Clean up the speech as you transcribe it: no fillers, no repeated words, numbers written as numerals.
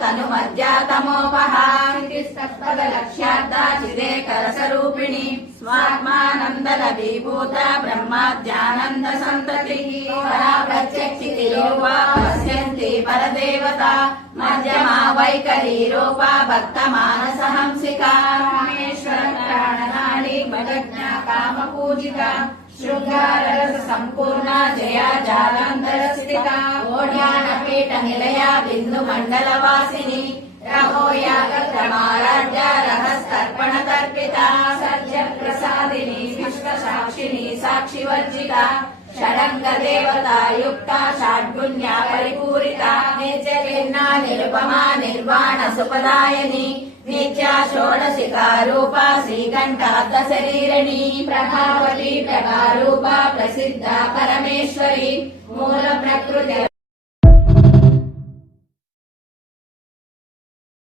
तनु मज्जातमोपहा चिदेकरसरूपिणी स्वात्मानंदन विभूत ब्रह्माद्यानंद संततिः प्रत्यक्षिति रूपा पश्यन्ति परदेवता मध्यमा वैखरी रूपा भक्तमानसहंसिका रामेश्वर प्राणनाडी भगज्ञा कामपूजिता शृंगाररस संपूर्णा जया जालांतर स्थिता ओढ्यानपीठ निलया बिंदु मंडलवासिनी रहो यागत्रमाराध्या रहस्तर्पण तर्पिता सत्य प्रसादिनी विश्व साक्षिणी साक्षिवर्जिता षडंग देवता युक्ता षड्गुण्या परिपूरिता नित्यभिन्ना निरुपमा निर्वाण सुपदायिनी नित्या षोडशिका रूपा श्रीकंठार्ध शरीरिणी प्रभावती प्रभारूपा प्रसिद्धा परमेश्वरी मूल प्रकृति